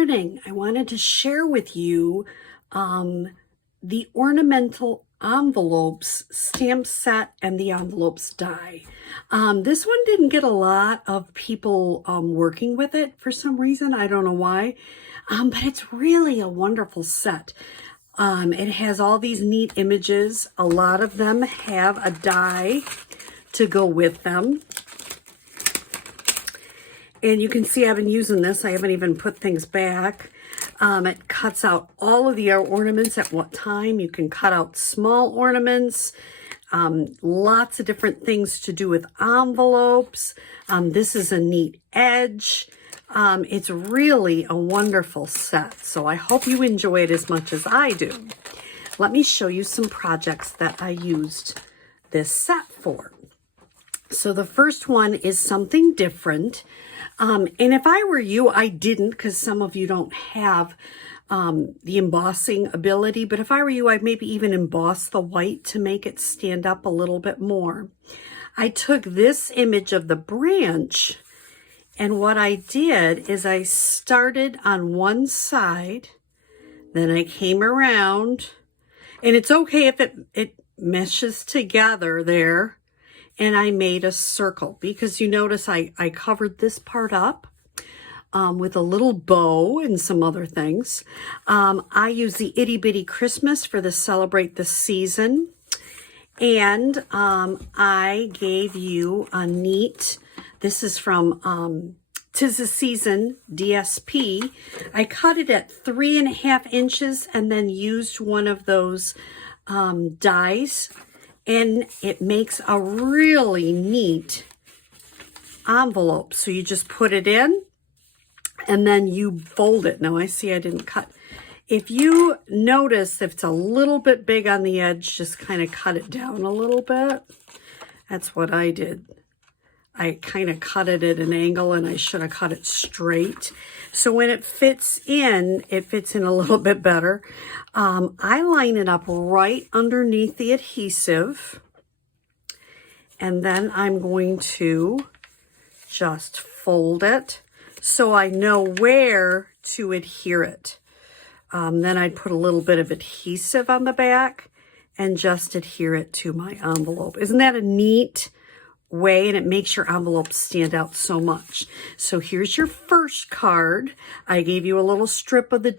morning. I wanted to share with you the Ornamental Envelopes stamp set and the envelopes die. This one didn't get a lot of people working with it for some reason. I don't know why, but it's really a wonderful set. It has all these neat images. A lot of them have a die to go with them. And you can see I've been using this. I haven't even put things back. It cuts out all of the ornaments at what time. You can cut out small ornaments. Lots of different things to do with envelopes. This is a neat edge. It's really a wonderful set. So I hope you enjoy it as much as I do. Let me show you some projects that I used this set for. So the first one is something different. And if I were you, I didn't, because some of you don't have the embossing ability. But if I were you, I'd maybe even emboss the white to make it stand up a little bit more. I took this image of the branch, and what I did is I started on one side, then I came around, and it's okay if it meshes together there. And I made a circle because you notice I covered this part up with a little bow and some other things. I use the Itty Bitty Christmas for the Celebrate the Season. And I gave you a neat, this is from 'Tis the Season DSP. I cut it at 3.5 inches and then used one of those dies. And it makes a really neat envelope. So you just put it in and then you fold it. Now I see I didn't cut. If you notice if it's a little bit big on the edge, just kind of cut it down a little bit. That's what I did. I kind of cut it at an angle and I should have cut it straight. So when it fits in a little bit better. I line it up right underneath the adhesive. And then I'm going to just fold it so I know where to adhere it. Then I'd put a little bit of adhesive on the back and just adhere it to my envelope. Isn't that a neat way? And it makes your envelope stand out so much. So here's your first card. I gave you a little strip of the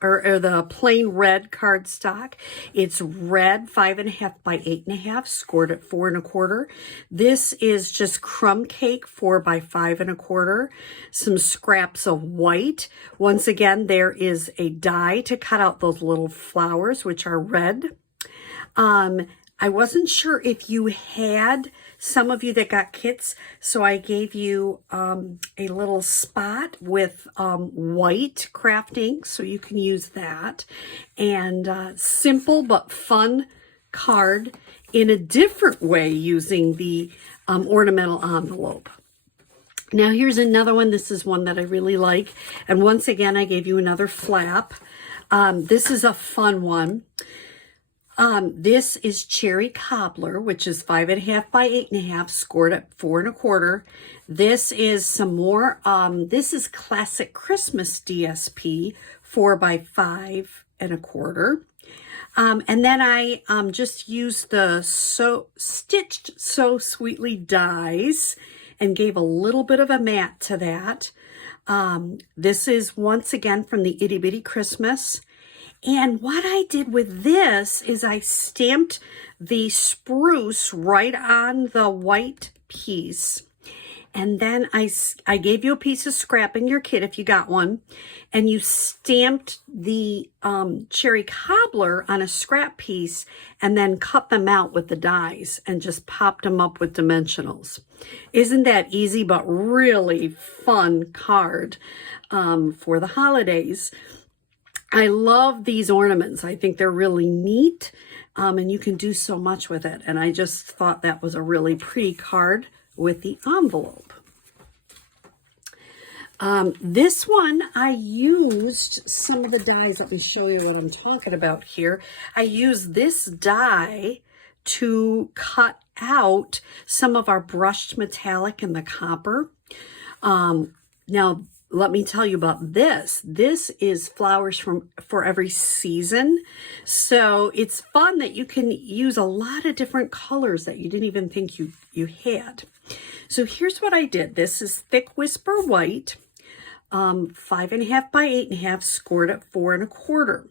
or the plain red cardstock. It's red 5.5 by 8.5, scored at 4.25. This is just crumb cake 4 by 5.25. Some scraps of white. Once again, there is a die to cut out those little flowers, which are red. I wasn't sure if you had some of you that got kits, so I gave you a little spot with white crafting, so you can use that. And simple but fun card in a different way using the ornamental envelope. Now here's another one. This is one that I really like. And once again, I gave you another flap. This is a fun one. This is Cherry Cobbler, which is 5.5 by 8.5, scored at 4.25. This is some more, this is Classic Christmas DSP, 4 by 5.25. And then I just used the Stitched So Sweetly dies and gave a little bit of a matte to that. This is once again from the Itty Bitty Christmas. And what I did with this is I stamped the spruce right on the white piece. And then I gave you a piece of scrap in your kit if you got one. And you stamped the Cherry Cobbler on a scrap piece and then cut them out with the dies and just popped them up with dimensionals. Isn't that easy but really fun card for the holidays? I love these ornaments. I think they're really neat, and you can do so much with it. And I just thought that was a really pretty card with the envelope. This one, I used some of the dies. Let me show you what I'm talking about here. I used this die to cut out some of our brushed metallic and the copper. Now, let me tell you about this. This is flowers for every season. So it's fun that you can use a lot of different colors that you didn't even think you had. So here's what I did. This is Thick Whisper White, 5.5 by 8.5, scored at 4 1/4.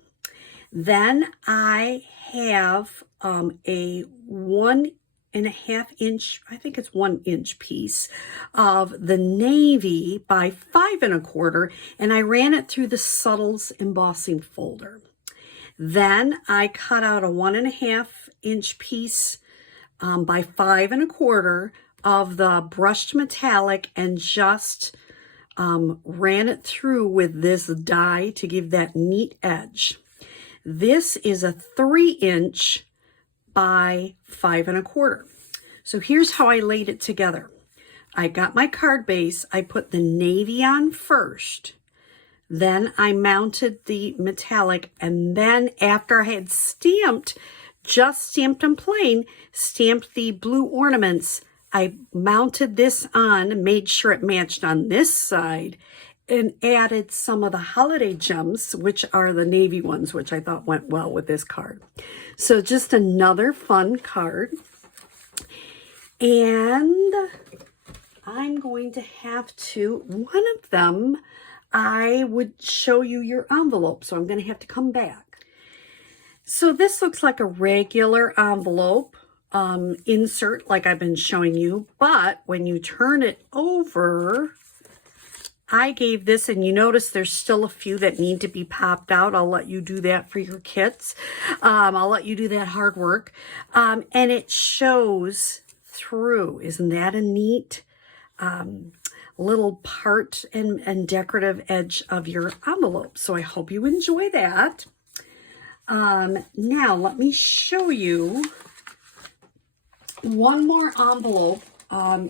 Then I have a 1.5 inch, I think it's 1 inch piece of the navy by 5 1/4, and I ran it through the Subtles embossing folder. Then I cut out a 1.5 inch piece by 5 1/4 of the brushed metallic and just ran it through with this die to give that neat edge. This is a 3 inch by 5 1/4. So here's how I laid it together. I got my card base, I put the navy on first, then I mounted the metallic, and then after I had just stamped them plain, stamped the blue ornaments, I mounted this on, made sure it matched on this side, and added some of the holiday gems, which are the navy ones, which I thought went well with this card. So just another fun card. And I'm going to have to, one of them, I would show you your envelope, so I'm going to have to come back. So this looks like a regular envelope insert like I've been showing you, but when you turn it over, I gave this, and you notice there's still a few that need to be popped out. I'll let you do that for your kits. I'll let you do that hard work. And it shows through. Isn't that a neat little part and decorative edge of your envelope? So I hope you enjoy that. Now let me show you one more envelope.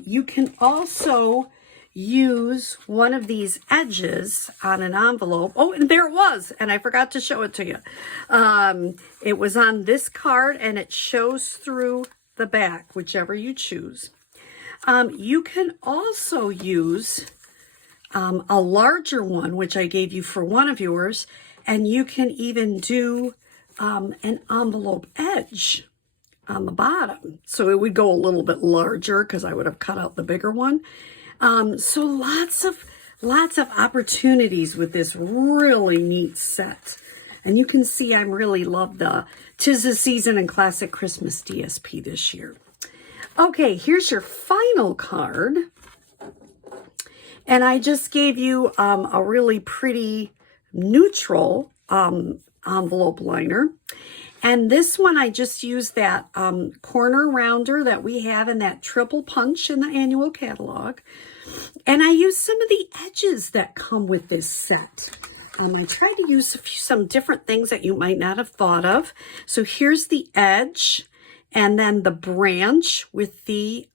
You can also use one of these edges on an envelope. Oh, and there it was, and I forgot to show it to you. It was on this card, and it shows through the back, whichever you choose. You can also use a larger one, which I gave you for one of yours, and you can even do an envelope edge on the bottom. So it would go a little bit larger because I would have cut out the bigger one. So lots of opportunities with this really neat set. And you can see I really love the 'Tis the Season and Classic Christmas DSP this year. Okay, here's your final card. And I just gave you a really pretty neutral envelope liner. And this one, I just used that corner rounder that we have in that triple punch in the annual catalog. And I used some of the edges that come with this set. I tried to use some different things that you might not have thought of. So here's the edge, and then the branch with the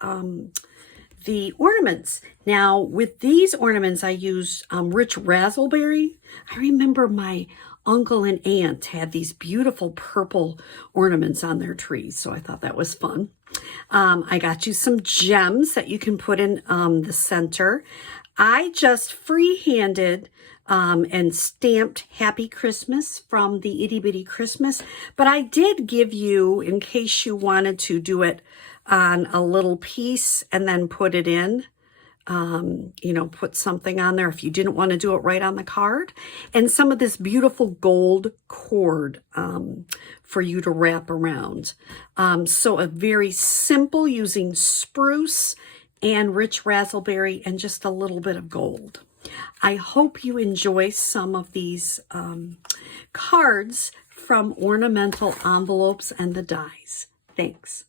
ornaments. Now, with these ornaments, I used rich raspberry. I remember my uncle and aunt had these beautiful purple ornaments on their trees, so I thought that was fun. I got you some gems that you can put in the center. I just freehanded and stamped Happy Christmas from the Itty Bitty Christmas, but I did give you, in case you wanted to do it on a little piece and then put it in, put something on there if you didn't want to do it right on the card, and some of this beautiful gold cord for you to wrap around. So a very simple, using spruce and rich raspberry and just a little bit of gold. I hope you enjoy some of these cards from Ornamental Envelopes and the dies. Thanks.